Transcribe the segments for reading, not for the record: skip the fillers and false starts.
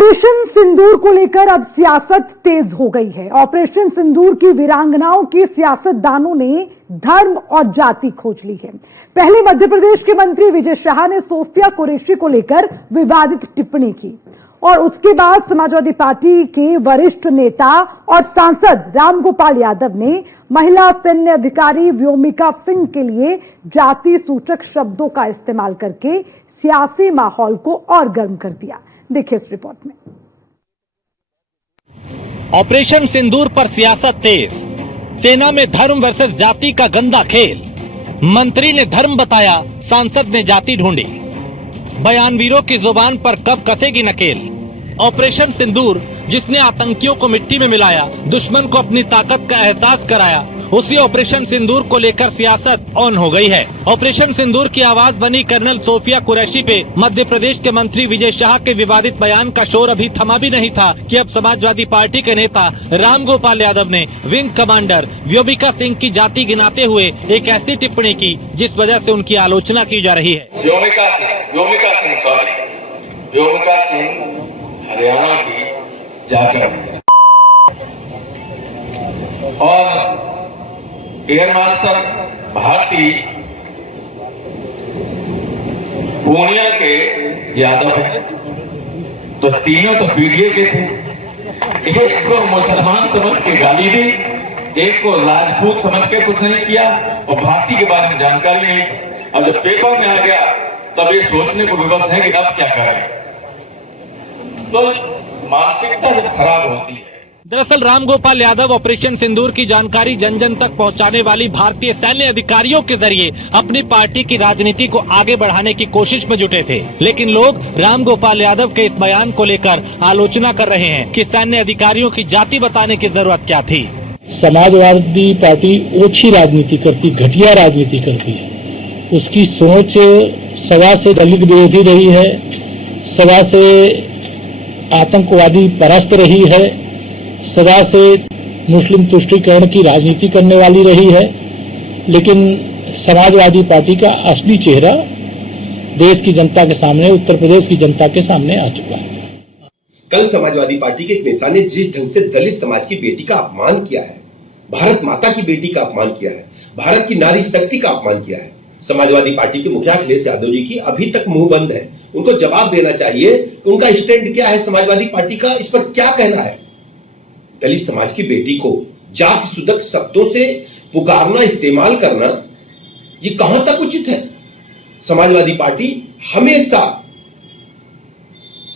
Operation सिंदूर को लेकर अब सियासत तेज हो गई है। ऑपरेशन सिंदूर की वीरांगनाओं की सियासतदानों ने धर्म और जाति खोज ली है। पहले मध्य प्रदेश के मंत्री विजय शाह ने सोफिया कुरैशी को लेकर विवादित टिप्पणी की और उसके बाद समाजवादी पार्टी के वरिष्ठ नेता और सांसद रामगोपाल यादव ने महिला सैन्य अधिकारी व्योमिका सिंह के लिए जाति सूचक शब्दों का इस्तेमाल करके सियासी माहौल को और गर्म कर दिया। देखिए इस रिपोर्ट में। ऑपरेशन सिंदूर पर सियासत तेज, सेना में धर्म वर्सेस जाति का गंदा खेल। मंत्री ने धर्म बताया, सांसद ने जाति ढूंढी। बयानवीरों की जुबान पर कब कसेगी नकेल। ऑपरेशन सिंदूर जिसने आतंकियों को मिट्टी में मिलाया, दुश्मन को अपनी ताकत का एहसास कराया, उसी ऑपरेशन सिंदूर को लेकर सियासत ऑन हो गई है। ऑपरेशन सिंदूर की आवाज बनी कर्नल सोफिया कुरैशी पे मध्य प्रदेश के मंत्री विजय शाह के विवादित बयान का शोर अभी थमा भी नहीं था कि अब समाजवादी पार्टी के नेता रामगोपाल यादव ने विंग कमांडर व्योमिका सिंह की जाति गिनाते हुए एक ऐसी टिप्पणी की जिस वजह से उनकी आलोचना की जा रही है। व्योमिका सिंह हरियाणा की जाकर और एयर मार्शल भारती पूर्णिया के यादव हैं, तो तीनों तो पीडीए के थे। एक को मुसलमान समझ के गाली दी, एक को राजपूत समझ के कुछ नहीं किया और भारती के बारे में जानकारी नहीं थी। अब जब पेपर में आ गया तब ये सोचने को विवश है कि अब क्या करें। तो मानसिकता जब खराब होती है। दरअसल रामगोपाल यादव ऑपरेशन सिंदूर की जानकारी जन जन तक पहुंचाने वाली भारतीय सैन्य अधिकारियों के जरिए अपनी पार्टी की राजनीति को आगे बढ़ाने की कोशिश में जुटे थे, लेकिन लोग रामगोपाल यादव के इस बयान को लेकर आलोचना कर रहे हैं कि सैन्य अधिकारियों की जाति बताने की जरूरत क्या थी। समाजवादी पार्टी ओछी राजनीति करती, घटिया राजनीति करती है। उसकी सोच सदा से दलित विरोधी रही है, सदा से आतंकवादी परस्त रही है, सदा से मुस्लिम तुष्टीकरण की राजनीति करने वाली रही है। लेकिन समाजवादी पार्टी का असली चेहरा देश की जनता के सामने, उत्तर प्रदेश की जनता के सामने आ चुका है। कल समाजवादी पार्टी के एक नेता ने जिस ढंग से दलित समाज की बेटी का अपमान किया है, भारत माता की बेटी का अपमान किया है, भारत की नारी शक्ति का अपमान किया है, समाजवादी पार्टी के मुखिया अखिलेश यादव जी की अभी तक मुंह बंद है। उनको जवाब देना चाहिए कि उनका स्टैंड क्या है, समाजवादी पार्टी का इस पर क्या कहना है। दलित समाज की बेटी को जाति सूचक शब्दों से पुकारना, इस्तेमाल करना, ये कहां तक उचित है। समाजवादी पार्टी हमेशा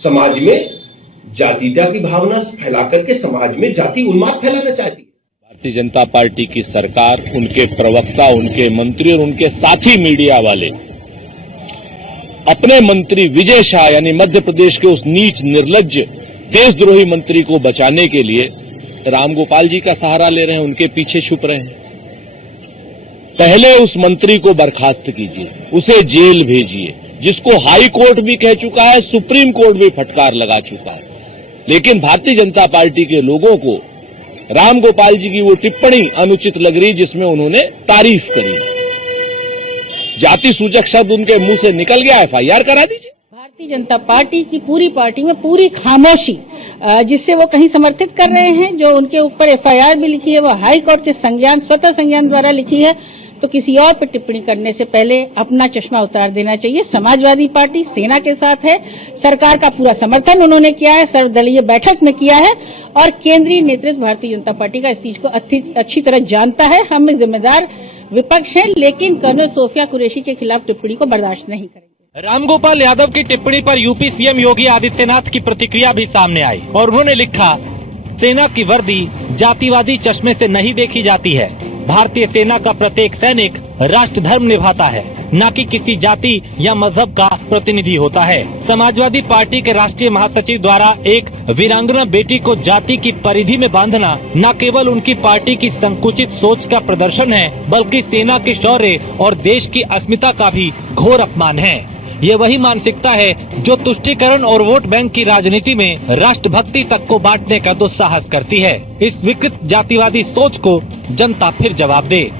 समाज में जातीयता की भावना फैला करके समाज में जाति उन्माद फैलाना चाहती है। भारतीय जनता पार्टी की सरकार, उनके प्रवक्ता, उनके मंत्री और उनके साथी मीडिया वाले अपने मंत्री विजय शाह यानी मध्य प्रदेश के उस नीच, निर्लज्ज, देशद्रोही मंत्री को बचाने के लिए रामगोपाल जी का सहारा ले रहे हैं, उनके पीछे छुप रहे हैं। पहले उस मंत्री को बर्खास्त कीजिए, उसे जेल भेजिए, जिसको हाई कोर्ट भी कह चुका है, सुप्रीम कोर्ट भी फटकार लगा चुका है। लेकिन भारतीय जनता पार्टी के लोगों को रामगोपाल जी की वो टिप्पणी अनुचित लग रही जिसमें उन्होंने तारीफ करी। जाति सूचक शब्द उनके मुंह से निकल गया, एफआईआर करा दीजिए। भारतीय जनता पार्टी की पूरी पार्टी में पूरी खामोशी, जिससे वो कहीं समर्थित कर रहे हैं। जो उनके ऊपर एफआईआर भी लिखी है वो हाई कोर्ट के संज्ञान, स्वतः संज्ञान द्वारा लिखी है। तो किसी और पर टिप्पणी करने से पहले अपना चश्मा उतार देना चाहिए। समाजवादी पार्टी सेना के साथ है, सरकार का पूरा समर्थन उन्होंने किया है, सर्वदलीय बैठक में किया है और केंद्रीय नेतृत्व भारतीय जनता पार्टी का इस चीज को अच्छी तरह जानता है। हम जिम्मेदार विपक्ष है, लेकिन कर्नल सोफिया कुरैशी के खिलाफ टिप्पणी को बर्दाश्त नहीं करेंगे। रामगोपाल यादव की टिप्पणी पर यूपी सीएम योगी आदित्यनाथ की प्रतिक्रिया भी सामने आई और उन्होंने लिखा, सेना की वर्दी जातिवादी चश्मे से नहीं देखी जाती है। भारतीय सेना का प्रत्येक सैनिक राष्ट्र धर्म निभाता है, न कि किसी जाति या मजहब का प्रतिनिधि होता है। समाजवादी पार्टी के राष्ट्रीय महासचिव द्वारा एक वीरांगना बेटी को जाति की परिधि में बांधना न केवल उनकी पार्टी की संकुचित सोच का प्रदर्शन है, बल्कि सेना के शौर्य और देश की अस्मिता का भी घोर अपमान है। ये वही मानसिकता है जो तुष्टीकरण और वोट बैंक की राजनीति में राष्ट्रभक्ति तक को बांटने का दुस्साहस करती है। इस विकृत जातिवादी सोच को जनता फिर जवाब दे।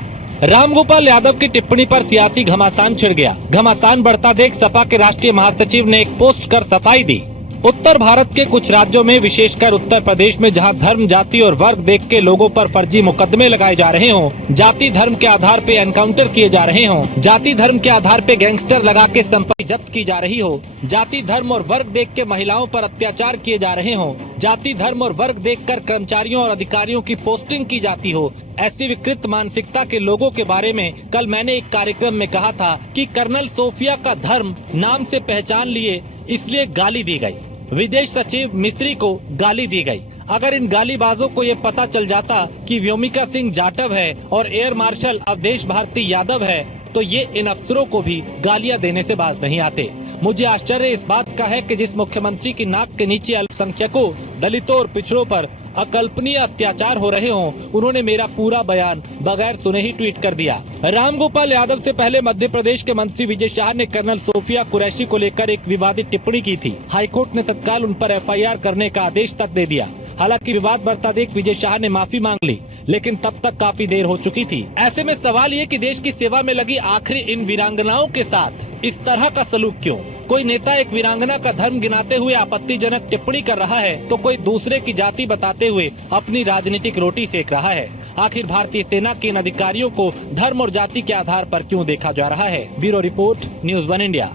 रामगोपाल यादव की टिप्पणी पर सियासी घमासान छिड़ गया। घमासान बढ़ता देख सपा के राष्ट्रीय महासचिव ने एक पोस्ट कर सफाई दी। उत्तर भारत के कुछ राज्यों में, विशेषकर उत्तर प्रदेश में, जहां धर्म, जाति और वर्ग देख के लोगों पर फर्जी मुकदमे लगाए जा रहे हों, जाति धर्म के आधार पे एनकाउंटर किए जा रहे हों, जाति धर्म के आधार पे गैंगस्टर लगा के संपत्ति जब्त की जा रही हो, जाति धर्म और वर्ग देख के महिलाओं पर अत्याचार किए जा रहे हों, जाति धर्म और वर्ग देखकर कर्मचारियों और अधिकारियों की पोस्टिंग की जाती हो, ऐसी विकृत मानसिकता के लोगों के बारे में कल मैंने एक कार्यक्रम में कहा था कि कर्नल सोफिया का धर्म नाम से पहचान लिए, इसलिए गाली दी गई। विदेश सचिव मिस्री को गाली दी गई। अगर इन गालीबाजों को ये पता चल जाता कि व्योमिका सिंह जाटव है और एयर मार्शल अवधेश भारती यादव है, तो ये इन अफसरों को भी गालियां देने से बाज नहीं आते। मुझे आश्चर्य इस बात का है कि जिस मुख्यमंत्री की नाक के नीचे अल्पसंख्यकों, दलितों और पिछड़ों पर अकल्पनीय अत्याचार हो रहे हों, उन्होंने मेरा पूरा बयान बगैर सुने ही ट्वीट कर दिया। रामगोपाल यादव से पहले मध्य प्रदेश के मंत्री विजय शाह ने कर्नल सोफिया कुरैशी को लेकर एक विवादित टिप्पणी की थी। हाईकोर्ट ने तत्काल उन पर एफआईआर करने का आदेश तक दे दिया। हालांकि विवाद बढ़ता देख विजय शाह ने माफी मांग ली, लेकिन तब तक काफी देर हो चुकी थी। ऐसे में सवाल ये कि देश की सेवा में लगी आखिर इन वीरांगनाओं के साथ इस तरह का सलूक क्यों? कोई नेता एक वीरांगना का धर्म गिनाते हुए आपत्तिजनक टिप्पणी कर रहा है, तो कोई दूसरे की जाति बताते हुए अपनी राजनीतिक रोटी सेक रहा है। आखिर भारतीय सेना के इन अधिकारियों को धर्म और जाति के आधार पर क्यों देखा जा रहा है? Bureau report, news 1 India.